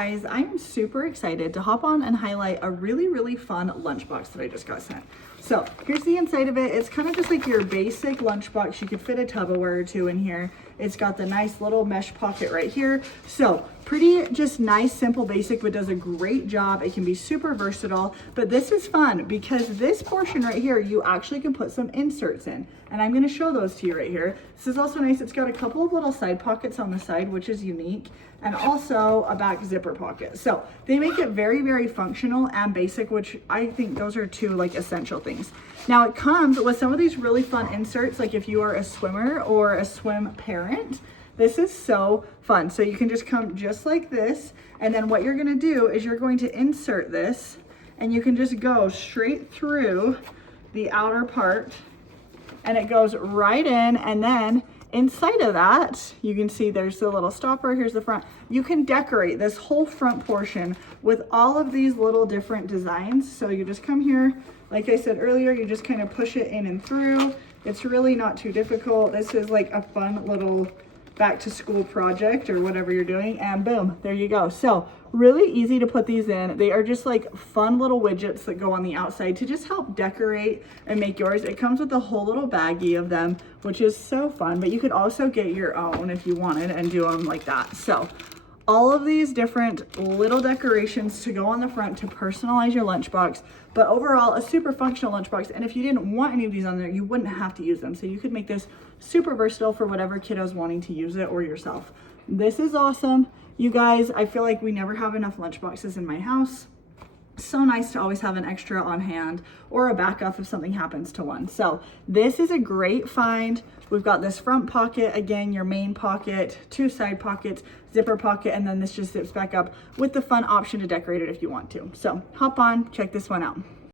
guys, I'm super excited to hop on and highlight a really fun lunchbox that I just got sent. So here's the inside of it. It's kind of just like your basic lunchbox. You could fit a Tupperware or two in here. It's got the nice little mesh pocket right here. So pretty just nice, simple, basic, but does a great job. It can be super versatile, but this is fun because this portion right here, you actually can put some inserts in. And I'm gonna show those to you right here. This is also nice. It's got a couple of little side pockets on the side, which is unique, and also a back zipper pocket. So they make it very functional and basic, which I think those are two like essential things. Now it comes with some of these really fun inserts, like if you are a swimmer or a swim parent, this is so fun. So you can just come just like this, and then what you're gonna do is you're going to insert this, and you can just go straight through the outer part, and it goes right in, and then inside of that, you can see there's the little stopper, here's the front. You can decorate this whole front portion with all of these little different designs. So you just come here, like I said earlier, you just kind of push it in and through. It's really not too difficult. This is like a fun little back to school project or whatever you're doing, and boom, there you go. So really easy to put these in. They are just like fun little widgets that go on the outside to just help decorate and make yours. It comes with a whole little baggie of them, which is so fun, but you could also get your own if you wanted and do them like that. So all of these different little decorations to go on the front to personalize your lunchbox, but overall a super functional lunchbox. And if you didn't want any of these on there, you wouldn't have to use them. So you could make this super versatile for whatever kiddo's wanting to use it, or yourself. This is awesome. You guys, I feel like we never have enough lunchboxes in my house. So nice to always have an extra on hand or a backup if something happens to one. So this is a great find. We've got this front pocket, again, your main pocket, two side pockets, zipper pocket, and then this just zips back up with the fun option to decorate it if you want to. So hop on, check this one out.